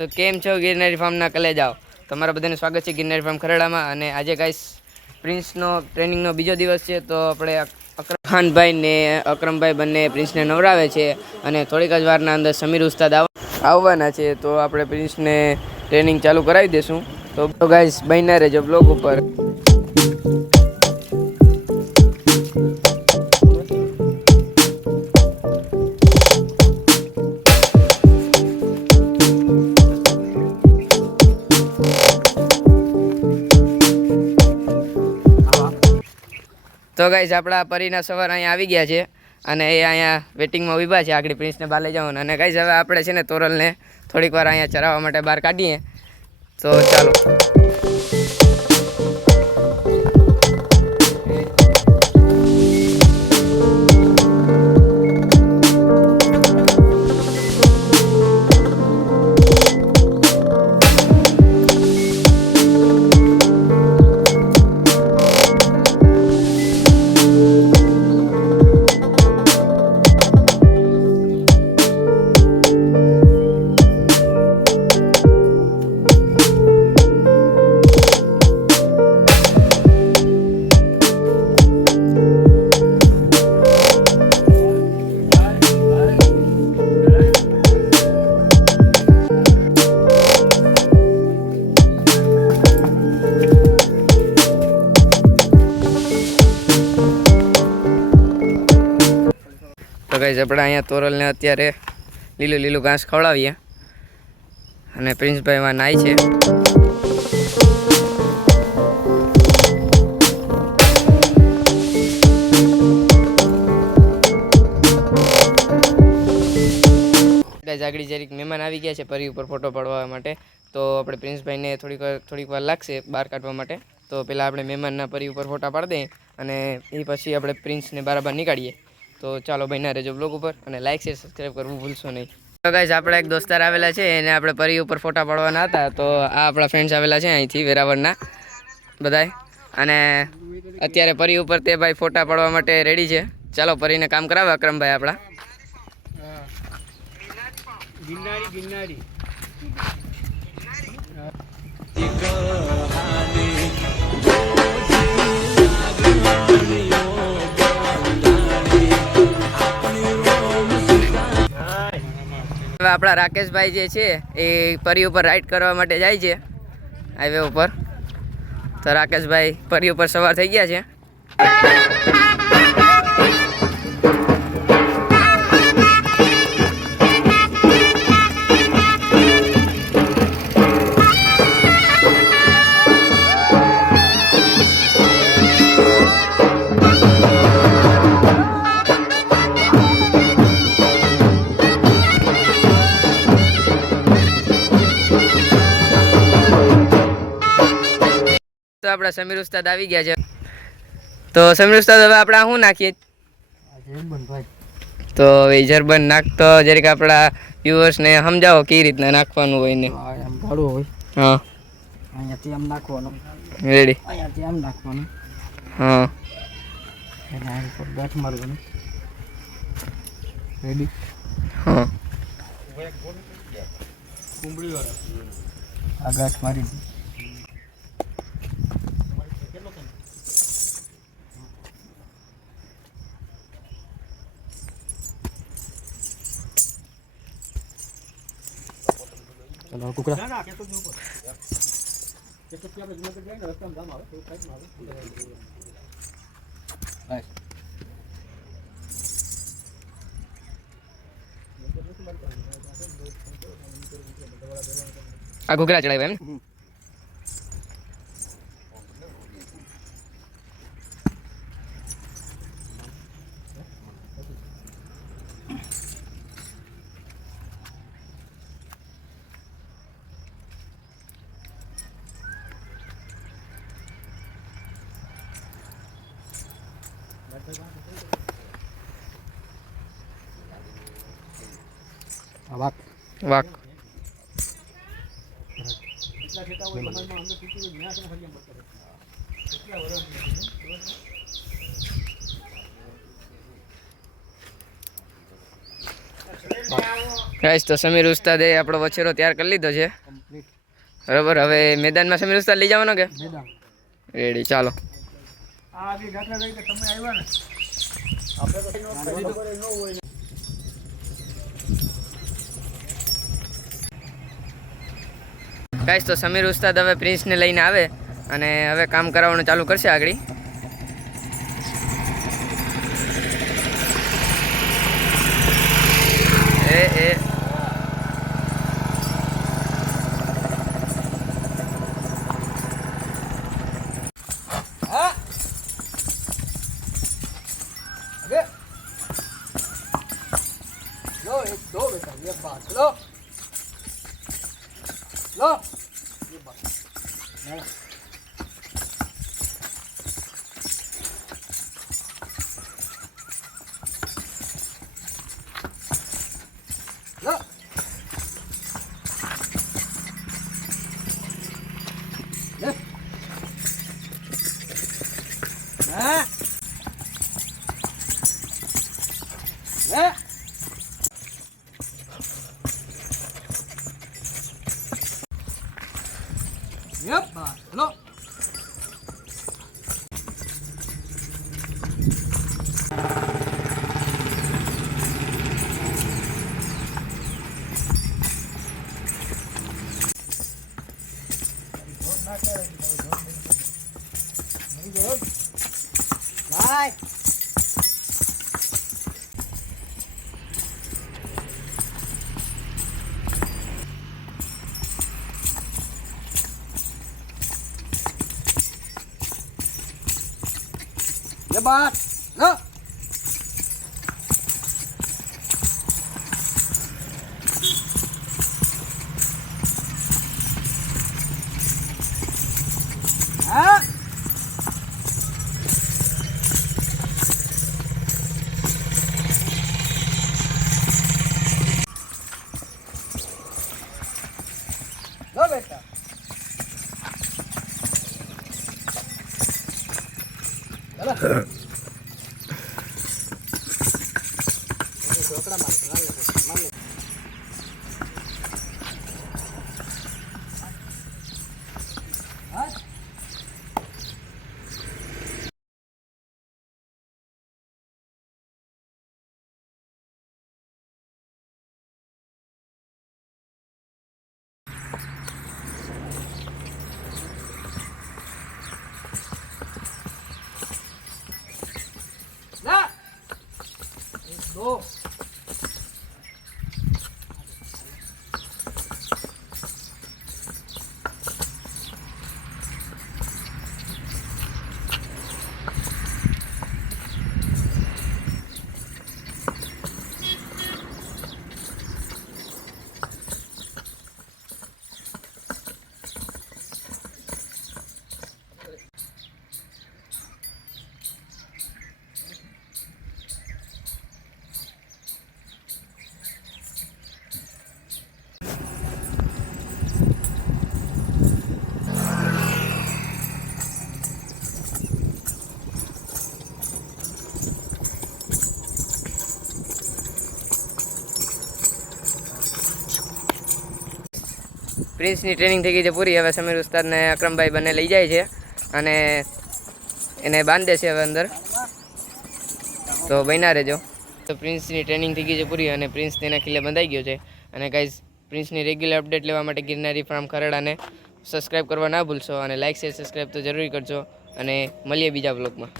તો કેમ છો ગિરનારી ફાર્મના કલેજાઓ? તમારા બધાનું સ્વાગત છે ગિરનારી ફાર્મ ખરડામાં. અને આજે ગાઈસ પ્રિન્સનો ટ્રેનિંગનો બીજો દિવસ છે, તો આપણે ખાનભાઈ ને અકરમભાઈ બંને પ્રિન્સને નવરાવે છે અને થોડીક જ વારના અંદર સમીર ઉસ્તાદ આવવાના છે, તો આપણે પ્રિન્સને ટ્રેનિંગ ચાલુ કરાવી દઈશું. તો ગાઈસ બન્યા રહેજો બ્લોગ ઉપર. તો ગાઈસ આપણા પરીના સવાર અહીંયા આવી ગયા છે અને એ અહીંયા વેટિંગમાં ઊભા છે. આગળ પ્રિન્સને બહાર લઈ જવાનું. અને ગાઈસ હવે આપણે છે ને તોરલને થોડીક વાર અહીંયા ચરાવવા માટે બહાર કાઢીએ, તો ચાલો. તો ગાઈસ આપણે અહીંયા તોરલને અત્યારે લીલું ઘાસ ખવડાવીએ અને પ્રિન્સભાઈ માં નાય છે. આગળ જરીક મહેમાન આવી ગયા છે પરી ઉપર ફોટો પાડવા માટે, તો આપણે પ્રિન્સભાઈને થોડીક વાર લાગશે બહાર કાઢવા માટે. તો પહેલાં આપણે મહેમાનના પરી ઉપર ફોટા પાડી દઈએ અને એ પછી આપણે પ્રિન્સને બરાબર નીકાળીએ. તો ચાલો બન્યા રહેજો બ્લોગ ઉપર અને લાઈક શેર સબસ્ક્રાઈબ કરવું ભૂલશો નહીં. તો ગાઈસ આપણા એક દોસ્તાર આવેલા છે, એને આપણે પરી ઉપર ફોટા પાડવાના હતા, તો આ આપણા ફ્રેન્ડ્સ આવેલા છે અહીંથી વેરાવળના બધાય, અને અત્યારે પરી ઉપર તે ભાઈ ફોટા પાડવા માટે રેડી છે. ચાલો પરીને કામ કરાવે અકરમભાઈ આપણા. ગિરનારી હવે આપણા રાકેશભાઈ જે છે એ પરી ઉપર રાઈડ કરવા માટે જાય છે હાઈવે ઉપર. તો રાકેશભાઈ પરી ઉપર સવાર થઈ ગયા છે. તો આપણા સમીર ઉસ્તાદ આવી ગયા છે. તો સમીર ઉસ્તાદ હવે આપણે શું નાખીએ? તો એ જરબન નાખતો જરીક આપણા વ્યુઅર્સને સમજાવો કઈ રીતના નાખવાનું હોય ને. હા, અહીંયાથી આમ નાખવાનું. રેડી. અહીંયાથી આમ નાખવાનું. હા, અને આ ઉપર ગાંઠ મારવાનું. રેડી. હા, આ ગાંઠ મારી દે. ચલો કુકડા આ ઘૂઘરા ચડાવ્યા એમ. વાક વાક. ગાઈસ તો સમીર ઉસ્તાદે આપણો વછેરો તૈયાર કરી લીધો છે કમ્પ્લીટ બરાબર. હવે મેદાનમાં સમીર ઉસ્તાદ લઈ જવાનો કે મેદાન રેડી? ચાલો. આ બી ગાંઠલા રહી કે તમે આવ્યા ને આપણે તો ન હોય. ગાઈસ તો સમીર ઉસ્તાદ હવે પ્રિન્સને લઈને આવે અને હવે કામ કરાવવાનું ચાલુ કરશે આગળ. એ હા अबे लो एक दो बेटा ये बात लो लो ये बात लो ले हाँ ले ये बात लो Bye. Dạ ba. Đó. Đó. Đó બેટા. ચાલો ઢોકળા માર લે હા લા એક દો પ્રિન્સની ટ્રેનિંગ થઈ ગઈ છે પૂરી. હવે સમીર ઉસ્તાદને અકરમભાઈ બંને લઈ જાય છે અને એને બાંધે છે હવે અંદર. તો બન્યા રહેજો. તો પ્રિન્સની ટ્રેનિંગ થઈ ગઈ છે પૂરી અને પ્રિન્સ તેના ખીલે બંધાઈ ગયો છે. અને ગાઈઝ પ્રિન્સની રેગ્યુલર અપડેટ લેવા માટે ગિરનારી ફાર્મ ખરડાને સબસ્ક્રાઈબ કરવા ના ભૂલશો અને લાઇક શેર સબસ્ક્રાઈબ તો જરૂરી કરજો અને મળીએ બીજા બ્લોગમાં.